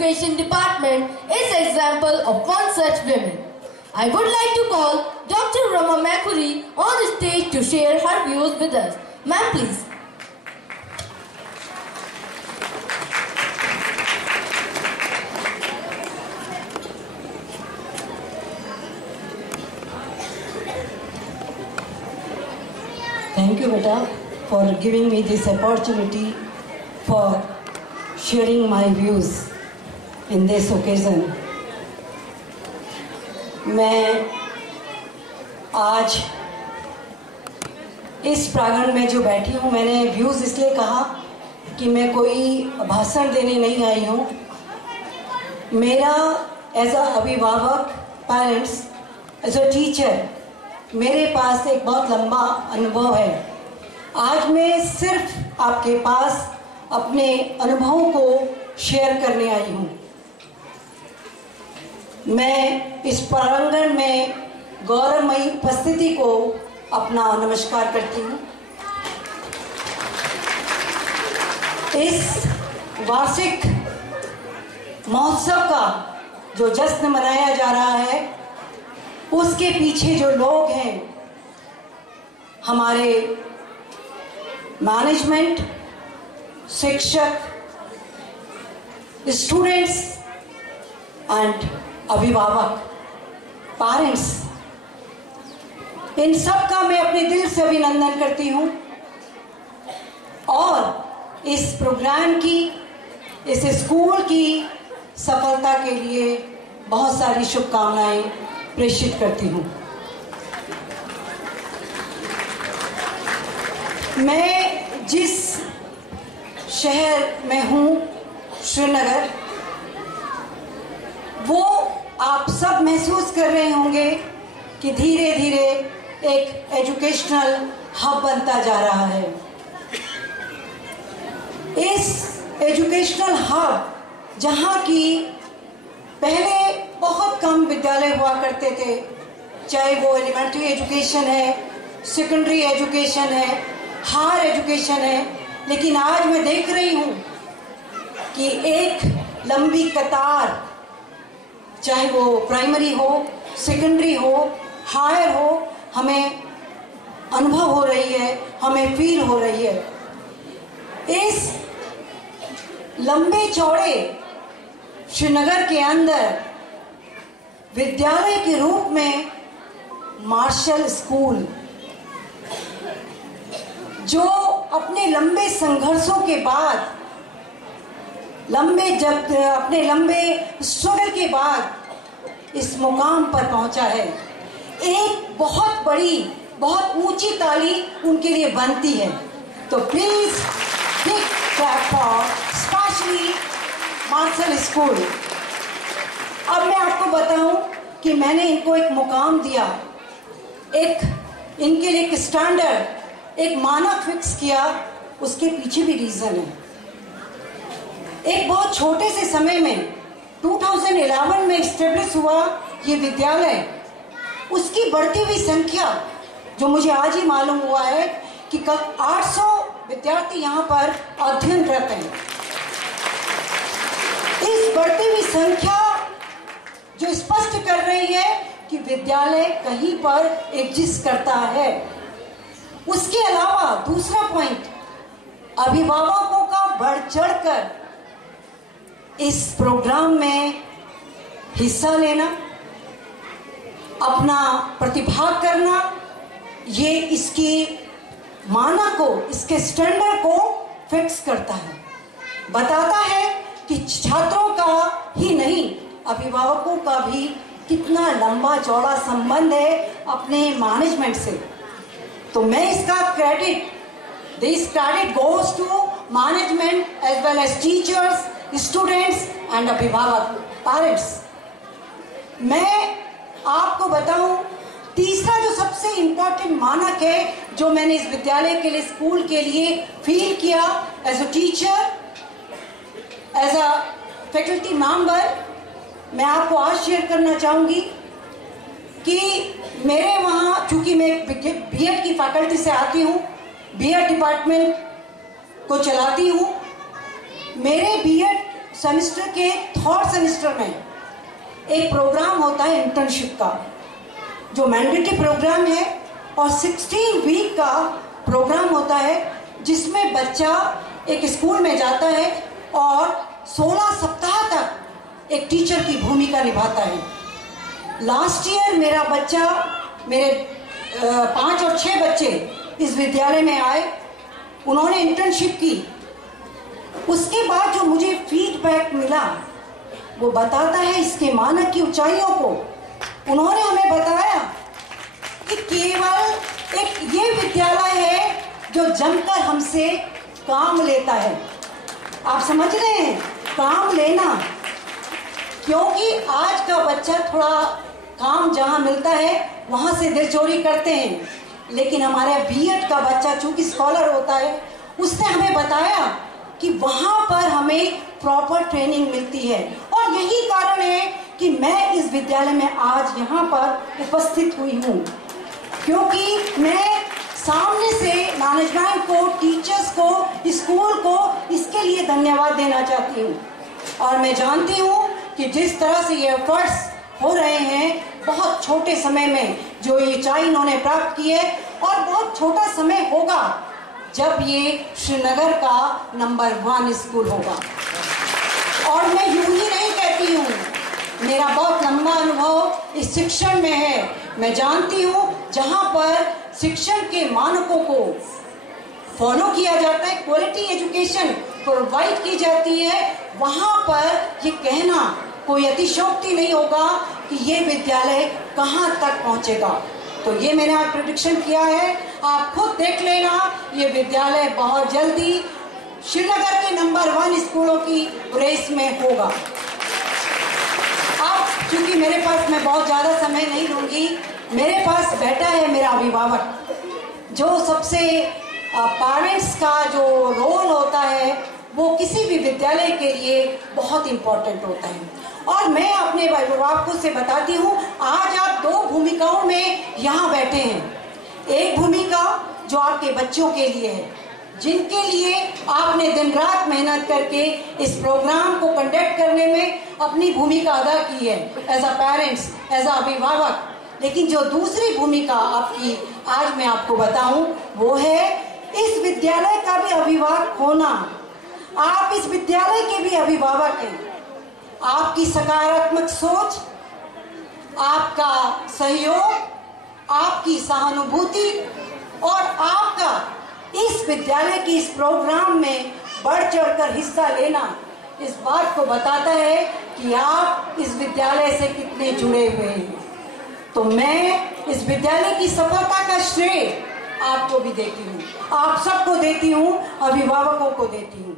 Education Department is an example of one such woman. I would like to call Dr. Rama Makuri on the stage to share her views with us. Ma'am, please. Thank you, beta, for giving me this opportunity for sharing my views in this occasion. मैं आज इस प्रांगण में जो बैठी हूँ, मैंने views इसलिए कहा कि मैं कोई भाषण देने नहीं आई हूँ. मेरा एज अ अभिभावक, पेरेंट्स, एज अ टीचर, मेरे पास एक बहुत लंबा अनुभव है. आज मैं सिर्फ आपके पास अपने अनुभवों को शेयर करने आई हूँ. मैं इस प्रांगण में गौरवमयी उपस्थिति को अपना नमस्कार करती हूँ. इस वार्षिक महोत्सव का जो जश्न मनाया जा रहा है, उसके पीछे जो लोग हैं, हमारे मैनेजमेंट, शिक्षक, स्टूडेंट्स एंड अभिभावक, पेरेंट्स, इन सब का मैं अपने दिल से अभिनंदन करती हूँ और इस प्रोग्राम की, इस स्कूल की सफलता के लिए बहुत सारी शुभकामनाएं प्रेषित करती हूँ. मैं जिस शहर में हूँ, श्रीनगर, वो आप सब महसूस कर रहे होंगे कि धीरे धीरे एक एजुकेशनल हब बनता जा रहा है. इस एजुकेशनल हब, जहाँ की पहले बहुत कम विद्यालय हुआ करते थे, चाहे वो एलिमेंट्री एजुकेशन है, सेकेंडरी एजुकेशन है, हायर एजुकेशन है, लेकिन आज मैं देख रही हूँ कि एक लंबी कतार, चाहे वो प्राइमरी हो, सेकेंडरी हो, हायर हो, हमें अनुभव हो रही है, हमें फील हो रही है. इस लंबे चौड़े श्रीनगर के अंदर विद्यालय के रूप में मार्शल स्कूल, जो अपने लंबे संघर्षों के बाद, अपने लंबे स्ट्रगल के बाद इस मुकाम पर पहुंचा है. एक बहुत बड़ी, बहुत ऊंची ताली उनके लिए बनती है. तो please big clap for specially Marshal school. अब मैं आपको बताऊं कि मैंने इनको एक मुकाम दिया, एक इनके लिए एक स्टैंडर्ड, एक मानक फिक्स किया. उसके पीछे भी रीजन है. एक बहुत छोटे से समय में 2011 में एस्टेब्लिश हुआ ये विद्यालय, उसकी बढ़ती हुई संख्या, जो मुझे आज ही मालूम हुआ है कि 800 विद्यार्थी यहाँ पर अध्ययनरत हैं. इस बढ़ती हुई संख्या जो स्पष्ट कर रही है कि विद्यालय कहीं पर एग्जिस्ट करता है. उसके अलावा दूसरा पॉइंट, अभिभावकों का बढ़ चढ़कर इस प्रोग्राम में हिस्सा लेना, अपना प्रतिभाग करना, ये इसकी मानक को, इसके स्टैंडर्ड को फिक्स करता है. बताता है कि छात्रों का ही नहीं, अभिभावकों का भी कितना लंबा चौड़ा संबंध है अपने मैनेजमेंट से. तो मैं इसका credit, this credit goes to management as well as teachers, students and अभिभावक, पेरेंट्स. मैं आपको बताऊं, तीसरा जो सबसे इम्पोर्टेंट मानक है, जो मैंने इस विद्यालय के लिए, स्कूल के लिए फील किया as a teacher, as a faculty member, मैं आपको आज शेयर करना चाहूंगी कि मेरे वहाँ, चूंकि मैं बीएड की फैकल्टी से आती हूँ, बीएड डिपार्टमेंट को चलाती हूँ, मेरे बीएड सेमेस्टर के 3rd सेमेस्टर में एक प्रोग्राम होता है इंटर्नशिप का, जो मैंडेटरी प्रोग्राम है, और 16 वीक का प्रोग्राम होता है जिसमें बच्चा एक स्कूल में जाता है और 16 सप्ताह तक एक टीचर की भूमिका निभाता है। लास्ट ईयर मेरा बच्चा, मेरे 5 और 6 बच्चे इस विद्यालय में आए, उन्होंने इंटर्नशिप की। उसके बाद जो मुझे फीडबैक मिला वो बताता है इसके मानक की ऊंचाइयों को। उन्होंने हमें बताया कि केवल एक ये विद्यालय है जो जमकर हमसे काम लेता है। आप समझ रहे हैं, काम लेना, क्योंकि आज का बच्चा थोड़ा काम जहां मिलता है वहां से दिल चोरी करते हैं, लेकिन हमारे बीएड का बच्चा चूंकि स्कॉलर होता है, उसने हमें बताया कि वहां पर हमें प्रॉपर ट्रेनिंग मिलती है। और यही कारण है कि मैं इस विद्यालय में आज यहाँ पर उपस्थित हुई हूँ, क्योंकि मैं सामने से मैनेजमेंट को, टीचर्स को, स्कूल को इसके लिए धन्यवाद देना चाहती हूँ। और मैं जानती हूँ कि जिस तरह से ये एफर्ट्स हो रहे हैं, बहुत छोटे समय में जो ये ऊंचाई इन्होंने प्राप्त की है, और बहुत छोटा समय होगा जब ये श्रीनगर का नंबर 1 स्कूल होगा। और मैं यूं ही नहीं कहती हूँ, मेरा बहुत लंबा अनुभव इस शिक्षण में है। मैं जानती हूँ जहाँ पर शिक्षण के मानकों को फॉलो किया जाता है, क्वालिटी एजुकेशन प्रोवाइड की जाती है, वहाँ पर ये कहना कोई अतिशयोक्ति नहीं होगा कि ये विद्यालय कहाँ तक पहुँचेगा। तो ये मैंने आज प्रेडिक्शन किया है, आप खुद देख लेना, ये विद्यालय बहुत जल्दी श्रीनगर के नंबर 1 स्कूलों की रेस में होगा। अब चूंकि मेरे पास, मैं बहुत ज़्यादा समय नहीं लूँगी, मेरे पास बैठा है मेरा अभिभावक, जो सबसे पेरेंट्स का जो रोल होता है वो किसी भी विद्यालय के लिए बहुत इम्पोर्टेंट होता है। और मैं अपने अभिभावकों से बताती हूँ, आज आप 2 भूमिकाओं में यहाँ बैठे हैं। एक भूमिका जो आपके बच्चों के लिए है, जिनके लिए आपने दिन रात मेहनत करके इस प्रोग्राम को कंडक्ट करने में अपनी भूमिका अदा की है as a parents, as a अभिभावक। लेकिन जो दूसरी भूमिका आपकी आज मैं आपको बताऊं, वो है इस विद्यालय का भी अभिभावक होना। आप इस विद्यालय के भी अभिभावक हैं। आपकी सकारात्मक सोच, आपका सहयोग, आपकी सहानुभूति और आपका इस विद्यालय की इस प्रोग्राम में बढ़ चढ़कर हिस्सा लेना इस बात को बताता है कि आप इस विद्यालय से कितने जुड़े हुए हैं। तो मैं इस विद्यालय की सफलता का श्रेय आपको भी देती हूँ, आप सबको देती हूँ, अभिभावकों को देती हूँ।